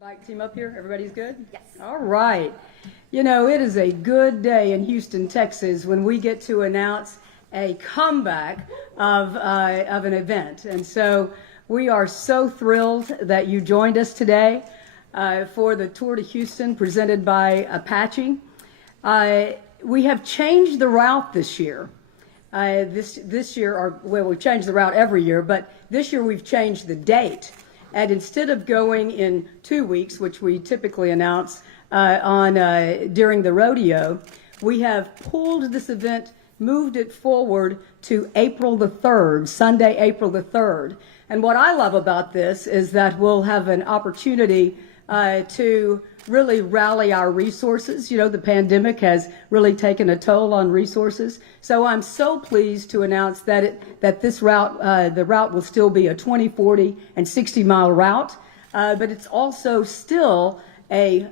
Bike team up here, everybody's good? Yes. All right. You know, it is a good day in Houston, Texas when we get to announce a comeback of an event. And so we are so thrilled that you joined us today for the Tour de Houston presented by Apache. We have changed the route this year. This year, we've changed the route every year, but this year we've changed the date. And instead of going in 2 weeks, which we typically announce during the rodeo, we have pulled this event, moved it forward to April the 3rd, Sunday, April the 3rd. And what I love about this is that we'll have an opportunity to really rally our resources. You know, the pandemic has really taken a toll on resources. So I'm so pleased to announce that this route, the route will still be a 20, 40, and 60-mile route, but it's also still a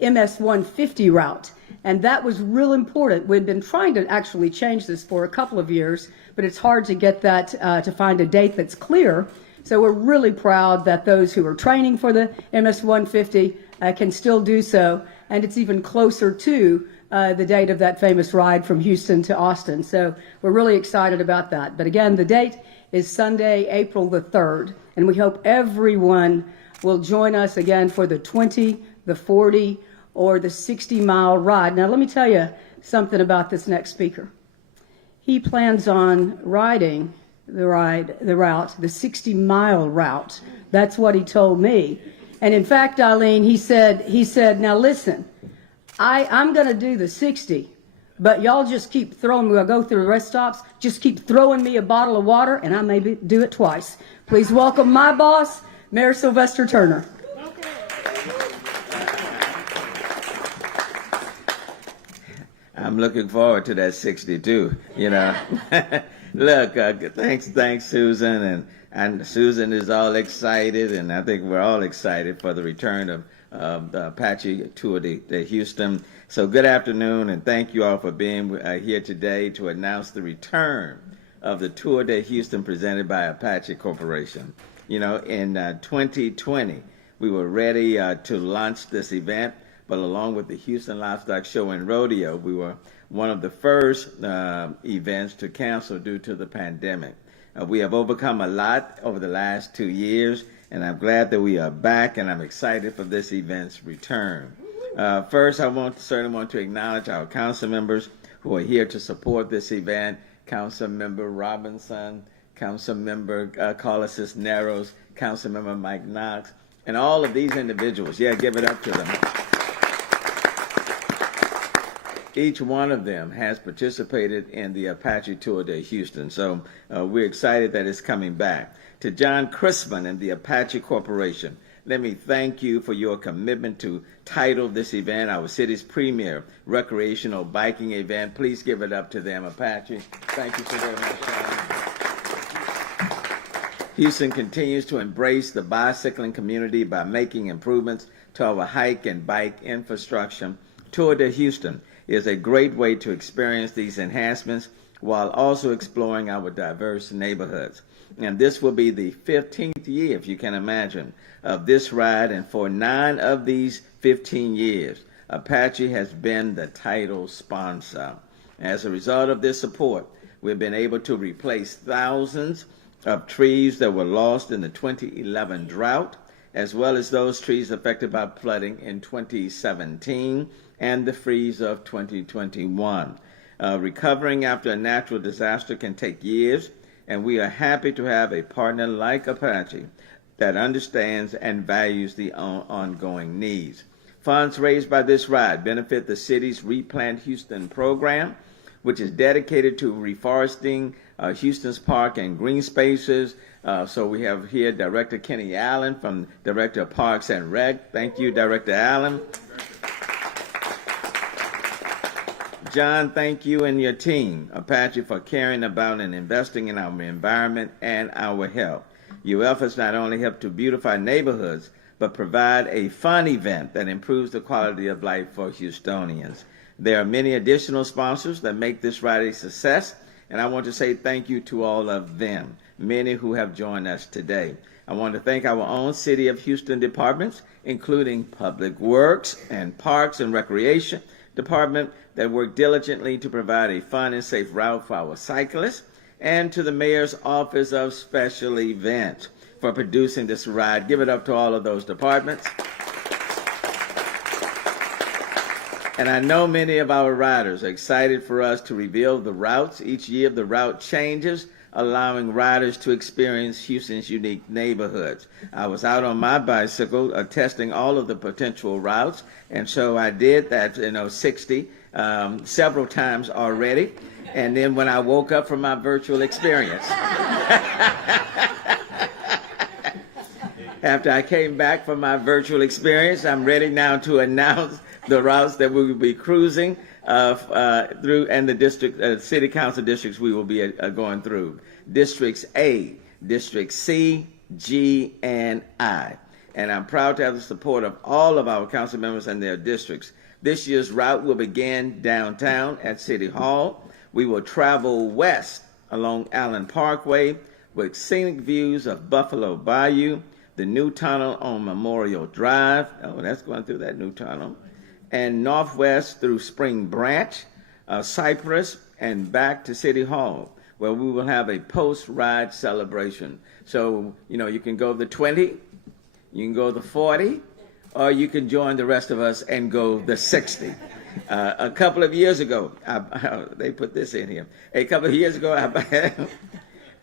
MS 150 route. And that was real important. We've been trying to actually change this for a couple of years, but it's hard to get that, to find a date that's clear. So we're really proud that those who are training for the MS 150 can still do so, and it's even closer to the date of that famous ride from Houston to Austin. So we're really excited about that. But again, the date is Sunday, April the 3rd, and we hope everyone will join us again for the 20, the 40, or the 60-mile ride. Now, let me tell you something about this next speaker. He plans on riding the route, the 60-mile route. That's what he told me. And in fact, Eileen, he said, now listen, I'm going to do the 60, but y'all just keep throwing me. I'll go through the rest stops. Just keep throwing me a bottle of water, and I may do it twice. Please welcome my boss, Mayor Sylvester Turner. I'm looking forward to that 62, you know. Look, thanks, Susan, and Susan is all excited, and I think we're all excited for the return of the Apache Tour de Houston. So good afternoon, and thank you all for being here today to announce the return of the Tour de Houston presented by Apache Corporation. You know, in 2020, we were ready to launch this event, but along with the Houston Livestock Show and Rodeo, we were one of the first events to cancel due to the pandemic. We have overcome a lot over the last 2 years, and I'm glad that we are back, and I'm excited for this event's return. First, I certainly want to acknowledge our council members who are here to support this event. Council Member Robinson, Council Member Carla Cisneros, Council Member Mike Knox, and all of these individuals. Yeah, give it up to them. Each one of them has participated in the Apache Tour de Houston, so we're excited that it's coming back. To John Crispin and the Apache Corporation, let me thank you for your commitment to title this event our city's premier recreational biking event. Please give it up to them, Apache. Thank you so very much, John. Houston continues to embrace the bicycling community by making improvements to our hike and bike infrastructure. Tour de Houston is a great way to experience these enhancements while also exploring our diverse neighborhoods. And this will be the 15th year, if you can imagine, of this ride. And for 9 of these 15 years, Apache has been the title sponsor. As a result of this support, we've been able to replace thousands of trees that were lost in the 2011 drought, as well as those trees affected by flooding in 2017 and the freeze of 2021. Recovering after a natural disaster can take years, and we are happy to have a partner like Apache that understands and values the ongoing needs. Funds raised by this ride benefit the city's Replant Houston program, which is dedicated to reforesting Houston's park and green spaces. So we have here Director Kenny Allen from Director of Parks and Rec. Thank you, Director Allen. John, thank you and your team, Apache, for caring about and investing in our environment and our health. Your efforts not only help to beautify neighborhoods, but provide a fun event that improves the quality of life for Houstonians. There are many additional sponsors that make this ride a success, and I want to say thank you to all of them. many who have joined us today. I want to thank our own City of Houston departments, including Public Works and Parks and Recreation Department, that work diligently to provide a fun and safe route for our cyclists, and to the Mayor's Office of Special Events for producing this ride. Give it up to all of those departments. And I know many of our riders are excited for us to reveal the routes. Each year the route changes, allowing riders to experience Houston's unique neighborhoods. I was out on my bicycle testing all of the potential routes, and so I did that, 60 several times already. And then when I woke up from my virtual experience, after I came back from my virtual experience, I'm ready now to announce the routes that we will be cruising through, and the district, city council districts we will be going through. Districts A, District C, G, and I. And I'm proud to have the support of all of our council members and their districts. This year's route will begin downtown at City Hall. We will travel west along Allen Parkway with scenic views of Buffalo Bayou, the new tunnel on Memorial Drive. Oh, that's going through that new tunnel. And northwest through Spring Branch, Cypress, and back to City Hall, where we will have a post-ride celebration. So, you can go the 20, you can go the 40, or you can join the rest of us and go the 60. A couple of years ago, they put this in here. A couple of years ago,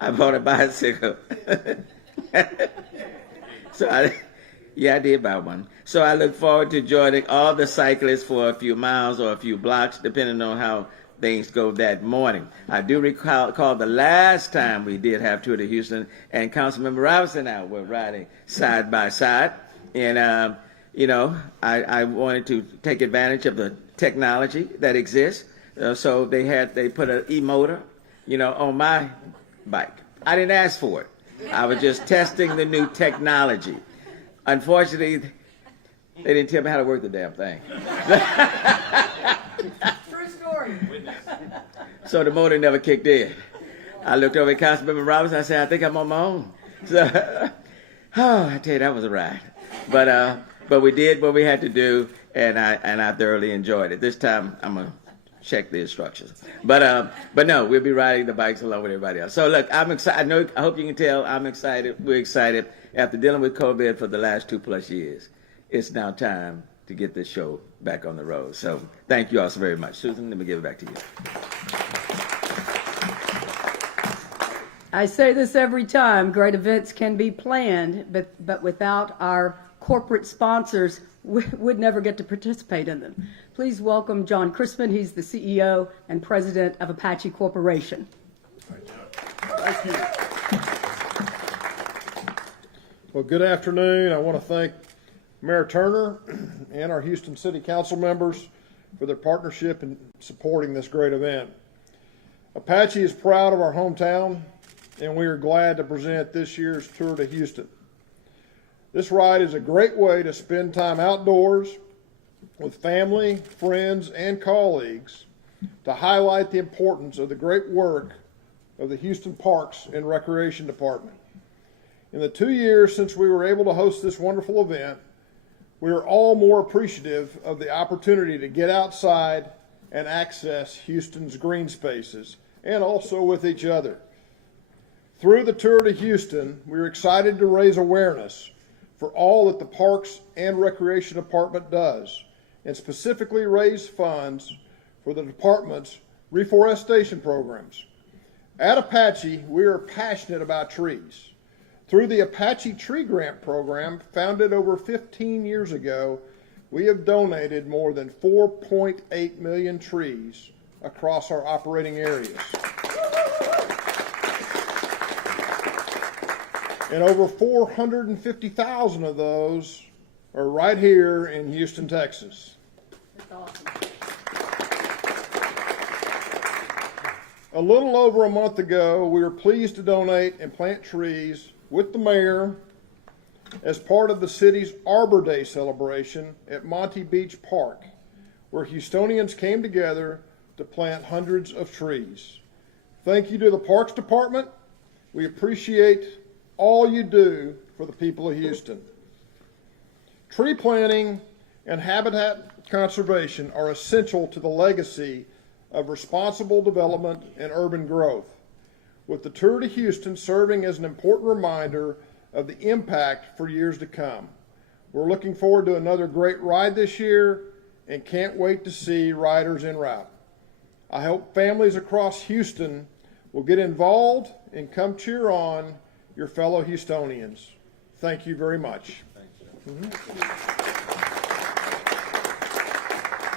I bought a bicycle. I did buy one. So I look forward to joining all the cyclists for a few miles or a few blocks, depending on how things go that morning. I do recall the last time we did have Tour de Houston, and Councilmember Robinson and I were riding side by side. And, I wanted to take advantage of the technology that exists. So they put an e-motor, on my bike. I didn't ask for it. I was just testing the new technology. Unfortunately, they didn't tell me how to work the damn thing. True story. So the motor never kicked in. I looked over at Councilmember Robinson. I said, I think I'm on my own. So, I tell you, that was a ride. But we did what we had to do, and I thoroughly enjoyed it. This time, I'm gonna check the instructions. But no, we'll be riding the bikes along with everybody else. So look, I'm excited. I hope you can tell I'm excited. We're excited. After dealing with COVID for the last 2+ years, it's now time to get this show back on the road. So thank you all so very much. Susan, let me give it back to you. I say this every time, great events can be planned, but without our corporate sponsors, would never get to participate in them. Please welcome John Christman. He's the CEO and President of Apache Corporation. Thank you. Well, good afternoon. I want to thank Mayor Turner and our Houston City Council members for their partnership in supporting this great event. Apache is proud of our hometown, and we are glad to present this year's Tour de Houston. This ride is a great way to spend time outdoors with family, friends, and colleagues to highlight the importance of the great work of the Houston Parks and Recreation Department. In the 2 years since we were able to host this wonderful event, we are all more appreciative of the opportunity to get outside and access Houston's green spaces, and also with each other. Through the Tour de Houston, we are excited to raise awareness for all that the Parks and Recreation Department does, and specifically raise funds for the department's reforestation programs. At Apache, we are passionate about trees. Through the Apache Tree Grant Program, founded over 15 years ago, we have donated more than 4.8 million trees across our operating areas. And over 450,000 of those are right here in Houston, Texas. That's awesome. A little over a month ago, we were pleased to donate and plant trees with the mayor as part of the city's Arbor Day celebration at Monty Beach Park, where Houstonians came together to plant hundreds of trees. Thank you to the Parks Department We appreciate all you do for the people of Houston. Tree planting and habitat conservation are essential to the legacy of responsible development and urban growth, with the Tour de Houston serving as an important reminder of the impact for years to come. We're looking forward to another great ride this year and can't wait to see riders en route. I hope families across Houston will get involved and come cheer on your fellow Houstonians. Thank you very much.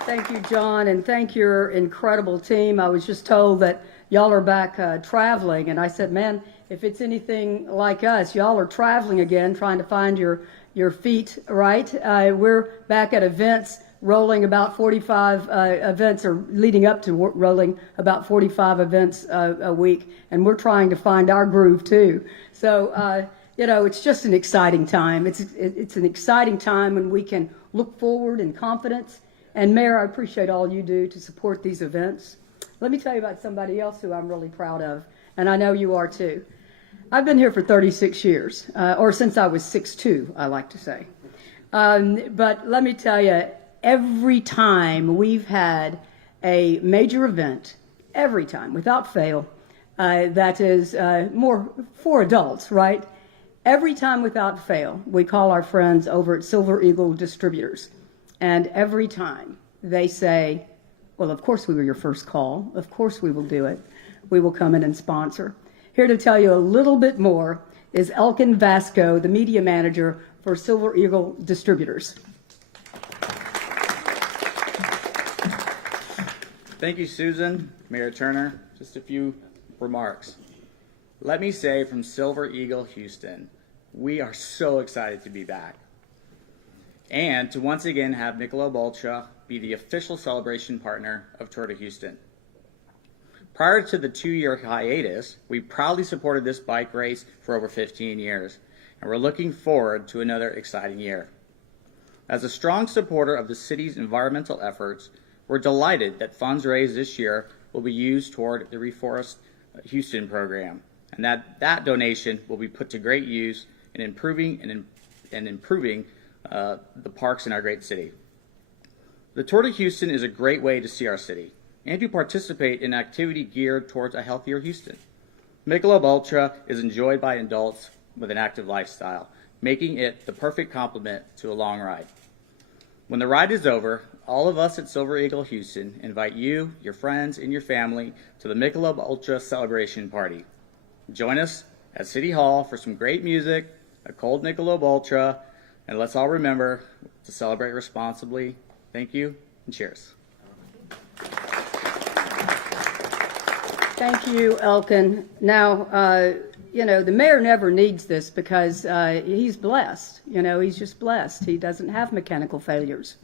Thank you, John, and thank your incredible team. I was just told that y'all are back traveling, and I said, man, if it's anything like us, y'all are traveling again, trying to find your feet right. We're back at events, rolling about 45 events, or leading up to rolling about 45 events a week, and we're trying to find our groove too. So, it's just an exciting time. It's an exciting time when we can look forward in confidence. And Mayor, I appreciate all you do to support these events. Let me tell you about somebody else who I'm really proud of, and I know you are too. I've been here for 36 years, or since I was 6'2", I like to say. But let me tell you, every time we've had a major event, every time, without fail, that is more for adults, right? Every time without fail, we call our friends over at Silver Eagle Distributors. And every time they say, well, of course we were your first call. Of course we will do it. We will come in and sponsor. Here to tell you a little bit more is Elkin Vasco, the media manager for Silver Eagle Distributors. Thank you, Susan, Mayor Turner. Just a few remarks. Let me say from Silver Eagle Houston, we are so excited to be back, and to once again have Michelob Ultra be the official celebration partner of Tour de Houston. Prior to the 2-year hiatus, we proudly supported this bike race for over 15 years, and we're looking forward to another exciting year. As a strong supporter of the city's environmental efforts, we're delighted that funds raised this year will be used toward the Reforest Houston program, and that donation will be put to great use in improving the parks in our great city. The Tour de Houston is a great way to see our city and to participate in activity geared towards a healthier Houston. Michelob Ultra is enjoyed by adults with an active lifestyle, making it the perfect complement to a long ride. When the ride is over, all of us at Silver Eagle Houston invite you, your friends, and your family to the Michelob Ultra celebration party. Join us at City Hall for some great music, a cold Michelob Ultra, and let's all remember to celebrate responsibly. Thank you, and cheers. Thank you, Elkin. Now, the mayor never needs this because he's blessed. He's just blessed. He doesn't have mechanical failures.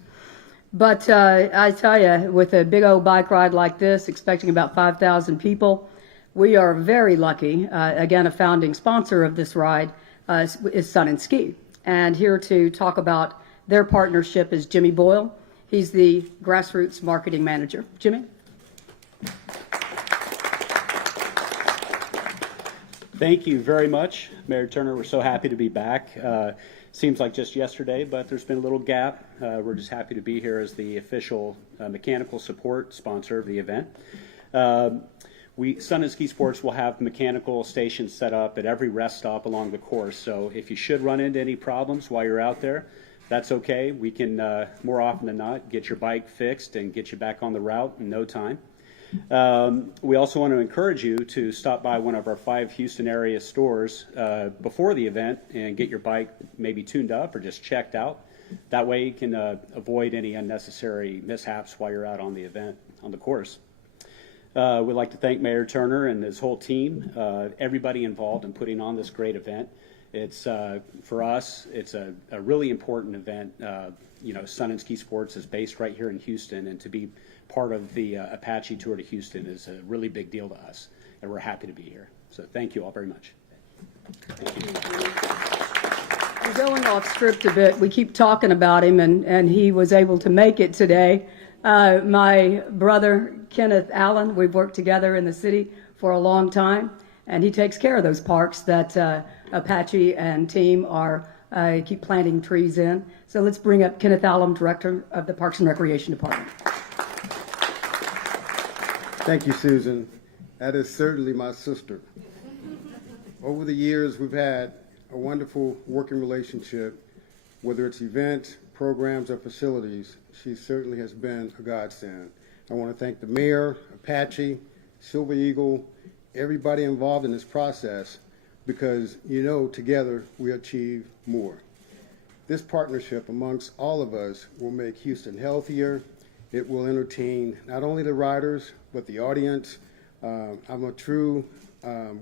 But I tell you, with a big old bike ride like this, expecting about 5,000 people, we are very lucky. Again, a founding sponsor of this ride is Sun & Ski. And here to talk about their partnership is Jimmy Boyle. He's the grassroots marketing manager. Jimmy? Thank you very much, Mayor Turner. We're so happy to be back. Seems like just yesterday, but there's been a little gap. We're just happy to be here as the official mechanical support sponsor of the event. Sun & Ski Sports will have mechanical stations set up at every rest stop along the course. So if you should run into any problems while you're out there, that's okay. We can, more often than not, get your bike fixed and get you back on the route in no time. We also want to encourage you to stop by one of our 5 Houston area stores before the event and get your bike maybe tuned up or just checked out. That way you can avoid any unnecessary mishaps while you're out on the event, on the course. We'd like to thank Mayor Turner and his whole team, everybody involved in putting on this great event. It's, for us, it's a really important event. Sun & Ski Sports is based right here in Houston, and to be part of the Apache Tour de Houston is a really big deal to us, and we're happy to be here. So thank you all very much. We're going off script a bit. We keep talking about him, and he was able to make it today. My brother, Kenneth Allen, we've worked together in the city for a long time, and he takes care of those parks that Apache and team are keep planting trees in. So let's bring up Kenneth Allen, Director of the Parks and Recreation Department. Thank you, Susan. That is certainly my sister. Over the years, we've had a wonderful working relationship, whether it's events, programs, or facilities. She certainly has been a godsend. I want to thank the mayor, Apache, Silver Eagle, everybody involved in this process, because together we achieve more. This partnership amongst all of us will make Houston healthier. It will entertain not only the riders, but the audience. I'm a true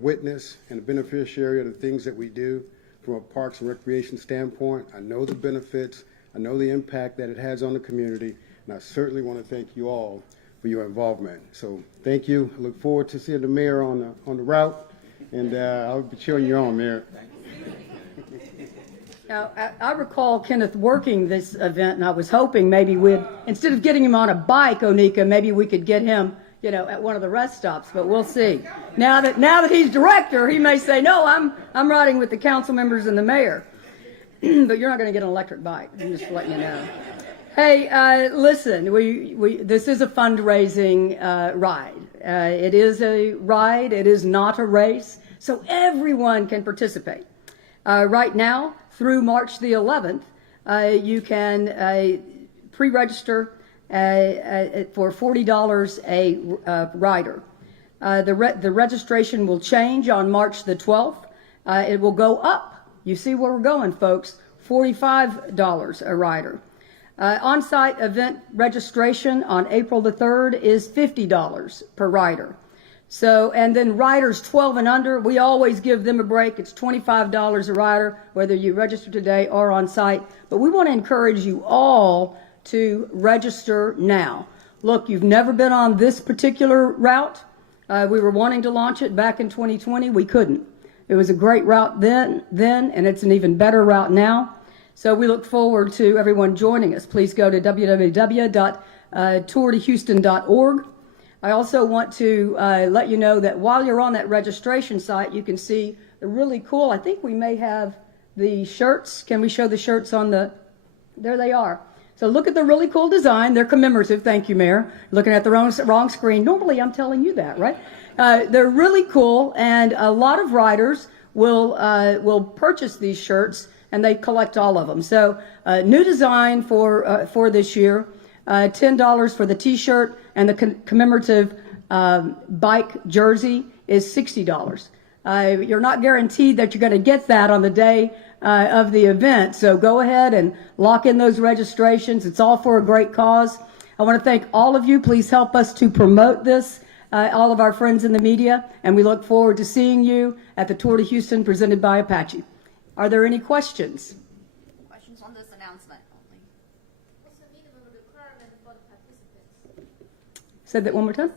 witness and a beneficiary of the things that we do from a parks and recreation standpoint. I know the benefits, I know the impact that it has on the community, and I certainly want to thank you all for your involvement. So thank you. I look forward to seeing the mayor on the route, and I'll be cheering you on, Mayor. Now, I recall Kenneth working this event, and I was hoping maybe instead of getting him on a bike, Onika, maybe we could get him, at one of the rest stops, but we'll see. Now that he's director, he may say, no, I'm riding with the council members and the mayor. But you're not going to get an electric bike. I'm just letting you know. Hey, listen, this is a fundraising ride. It is a ride. It is not a race. So everyone can participate. Right now, through March the 11th, you can pre-register for $40 a rider. The registration will change on March the 12th. It will go up. You see where we're going, folks. $45 a rider. On-site event registration on April the 3rd is $50 per rider. So, and then riders 12 and under, we always give them a break. It's $25 a rider, whether you register today or on site. But we want to encourage you all to register now. Look, you've never been on this particular route. We were wanting to launch it back in 2020. We couldn't. It was a great route then, and it's an even better route now. So we look forward to everyone joining us. Please go to www.tourtohouston.org. I also want to let you know that while you're on that registration site, you can see the really cool, I think we may have the shirts. Can we show the shirts on there they are. So look at the really cool design. They're commemorative. Thank you, Mayor. Looking at the wrong screen. Normally I'm telling you that, right? They're really cool, and a lot of riders will purchase these shirts, and they collect all of them. So new design for this year. $10 for the T-shirt, and the commemorative bike jersey is $60. You're not guaranteed that you're going to get that on the day of the event, so go ahead and lock in those registrations. It's all for a great cause. I want to thank all of you. Please help us to promote this, all of our friends in the media, and we look forward to seeing you at the Tour de Houston presented by Apache. Are there any questions? Questions on this announcement only? What's the minimum requirement for the participants? Say that one more time.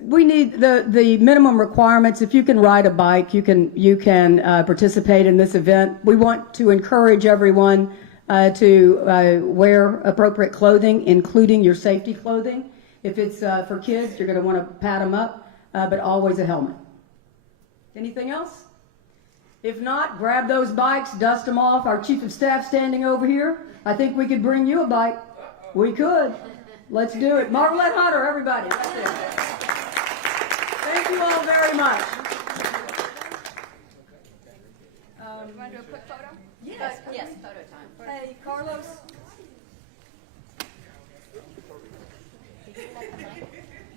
We need the minimum requirements. If you can ride a bike, you can participate in this event. We want to encourage everyone to wear appropriate clothing, including your safety clothing. If it's for kids, you're going to want to pad them up, but always a helmet. Anything else? If not, grab those bikes, dust them off. Our chief of staff standing over here. I think we could bring you a bike. We could. Let's do it. Margaret Hunter, everybody. That's it. Thank you all very much. You want to do a quick photo? Yes. Yes, photo time. Hey, Carlos.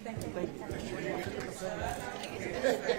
Thank you.